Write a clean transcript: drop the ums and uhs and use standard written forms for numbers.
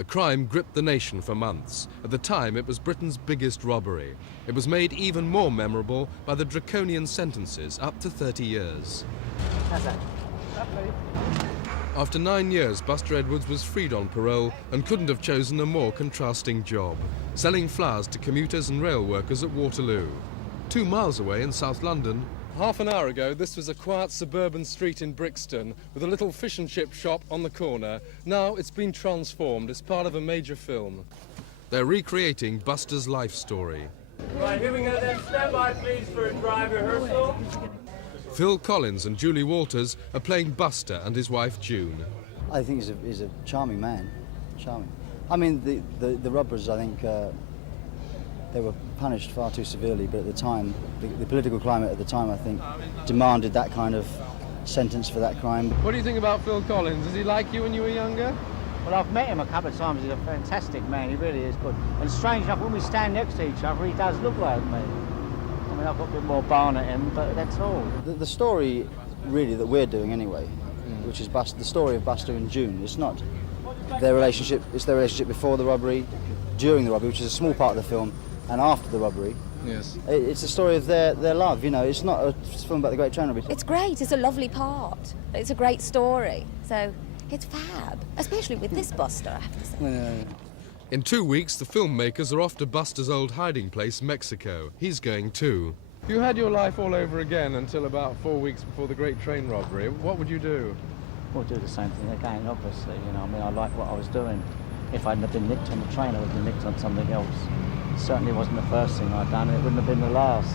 The crime gripped the nation for months. At the time, it was Britain's biggest robbery. It was made even more memorable by the draconian sentences, up to 30 years. How's that? Lovely. After 9 years, Buster Edwards was freed on parole and couldn't have chosen a more contrasting job, selling flowers to commuters and rail workers at Waterloo. 2 miles away in South London, half an hour ago, this was a quiet suburban street in Brixton with a little fish and chip shop on the corner. Now it's been transformed as part of a major film. They're recreating Buster's life story. Right, here we go then. Stand by, please, for a dry rehearsal. Phil Collins and Julie Walters are playing Buster and his wife June. I think he's a charming man, charming. I mean, the robbers, I think, they were punished far too severely, but at the time, the political climate at the time, I think, demanded that kind of sentence for that crime. What do you think about Phil Collins? Is he like you when you were younger? Well, I've met him a couple of times. He's a fantastic man. He really is good. And strange enough, when we stand next to each other, he does look like me. I mean, I've got a bit more barn at him, but that's all. The story, really, that we're doing anyway, which is the story of Buster and June. It's not their relationship. It's their relationship before the robbery, during the robbery, which is a small part of the film, and after the robbery. Yes. It's a story of their love, you know. It's not a film about the Great Train Robbery. It's great. It's a lovely part. It's a great story. So it's fab, especially with this Buster, I have to say. In 2 weeks, the filmmakers are off to Buster's old hiding place, Mexico. He's going too. If you had your life all over again until about 4 weeks before the Great Train Robbery, what would you do? We'll do the same thing again, obviously. You know, I mean, I like what I was doing. If I hadn't have been nicked on the train, I would have been nicked on something else. It certainly wasn't the first thing I'd done, and it wouldn't have been the last.